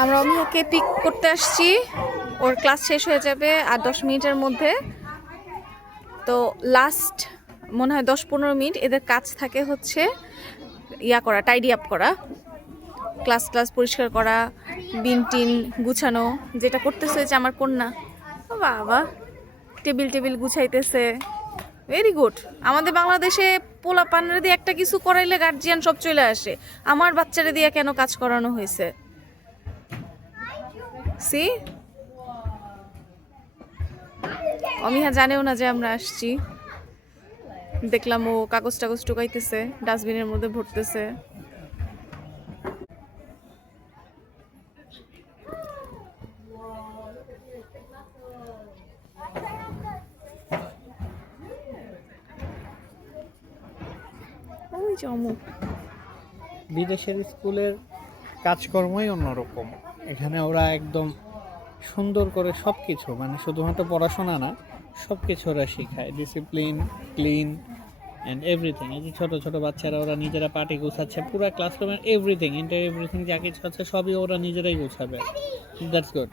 আমরা অমিয়াকে পিক করতে আসছি, ওর ক্লাস শেষ হয়ে যাবে আর 10 মিনিটের মধ্যে। তো লাস্ট মনে হয় 10-15 মিনিট এদের কাজ থাকে হচ্ছে ইয়া করা, টাইডি আপ করা, ক্লাস পরিষ্কার করা, বিন টিন গুছানো, যেটা করতেছে হচ্ছে আমার কন্যা। ও বাবা, টেবিল গুছাইতেছে, ভেরি গুড। আমাদের বাংলাদেশে পোলা পানরে দিয়ে একটা কিছু করাইলে গার্জিয়ান সব চলে আসে, আমার বাচ্চারা দিয়ে কেন কাজ করানো হয়েছে? সি অমিহা জানেও না যে আমরা আসছি। দেখলাম ও কাগজ টাগজ টুকাইতেছে, ডাস্টবিনের মধ্যে ভরতেছে। ওই যে অমুক বিদেশের স্কুলের কাজকর্মই অন্যরকম। এখানে ওরা একদম সুন্দর করে সব কিছু, মানে শুধুমাত্র পড়াশোনা না, সব কিছু ওরা শেখায়। Discipline, clean and everything. এই যে ছোটো ছোটো বাচ্চারা ওরা নিজেরা পার্টি গুছাচ্ছে, পুরো ক্লাসরুমের এভরিথিং, এভরিথিং যা কিছু আছে সবই ওরা নিজেরাই গুছাবে। That's good.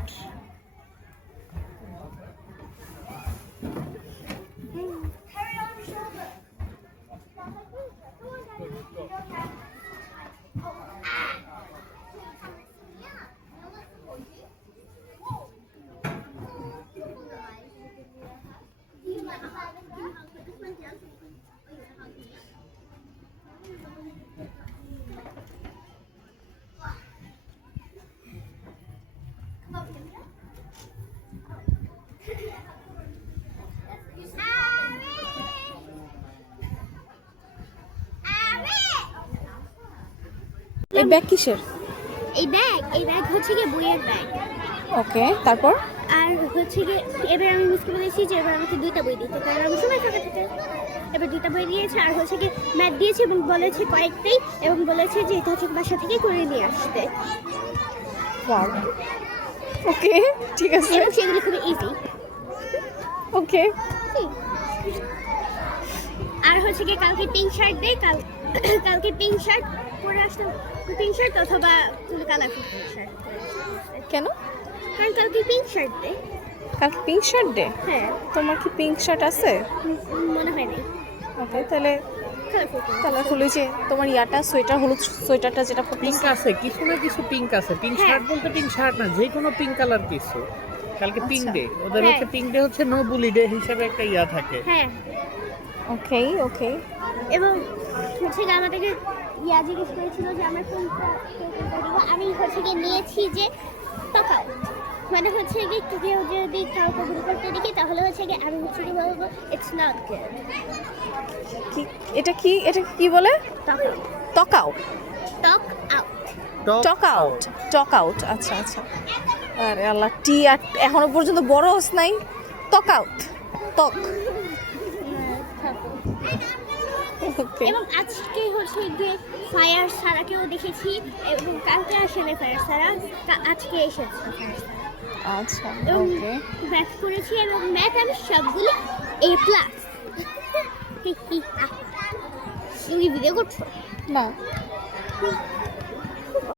এই ব্যাগ কিসের? এই ব্যাগ হচ্ছে গিয়ে বইয়ের ব্যাগ। ওকে, তারপর? আর হচ্ছে গিয়ে এবার আমি মিসকে বলেছি যে এবার আমাকে 2টা বই দিতে, কারণ আমি সময় ফাঁকা থাকে। এবার 2টা বই দিয়েছে, আর হচ্ছে গিয়ে ম্যাথ দিয়েছে এবং বলেছে কয়েকটাই, এবং বলেছে যে এটা হচ্ছে বাসা থেকে করে নিয়ে আসতে। ওয়াও, ওকে, ঠিক আছে। এবং সেগুলো খুবই ইজি। ওকে। আর হচ্ছে গিয়ে কালকে পিঙ্ক শার্ট দেয়, কালকে পিঙ্ক শার্ট পরে আসতাম, পিঙ্ক শার্ট অথবা কালারফুল পিঙ্ক শার্ট। কেন? কারণ কালকে পিঙ্ক শার্ট দেয়। কালকে পিঙ্ক শার্ট ডে? হ্যাঁ, তোমার কি পিঙ্ক শার্ট আছে? মনে হয় না। ওকে, তাহলে কালারফুল কালারফুল, যে তোমার ইয়াটা সোয়েটার, হলুদ সোয়েটারটা যেটা পিঙ্ক আছে, কিছু না কিছু পিঙ্ক আছে। পিঙ্ক শার্ট বলতে পিঙ্ক শার্ট না, যে কোনো পিঙ্ক কালার কিছু। কালকে পিঙ্ক ডে, ওদের হচ্ছে পিঙ্ক ডে হচ্ছে নো বুলি ডে হিসেবে একটা ইয়া থাকে। হ্যাঁ। ওকে ওকে। এবং হচ্ছে গিয়ে আমাদেরকে ইয়া জিজ্ঞেস করেছিল যে আমরা কোনটা দিব। আমি হচ্ছে গিয়ে নিয়েছি যে টাকাও, মানে হচ্ছে গিয়ে কেউ যদি কাউকে ভুল করতে দেখি তাহলে হচ্ছে গিয়ে আমি হচ্ছে গিয়ে বলবো ইটস নট গুড। কি এটা কি বলে? টক আউট। টক আউট, আচ্ছা আচ্ছা। আরে আল্লাহ, টি আর এখনো পর্যন্ত বড় হস নাই। টক আউট, টক। এবং আজকে হচ্ছে গিয়ে ফায়ার সারাকেও দেখেছি, এবং কালকে আসেনি ফায়ার সারা, আজকে এসেছে ফায়ার সারা। আচ্ছা, এবং ওকে। ম্যাথ করেছি, এবং ম্যাথ আমি সবগুলো A+। তুমি ভিডিও করছো না।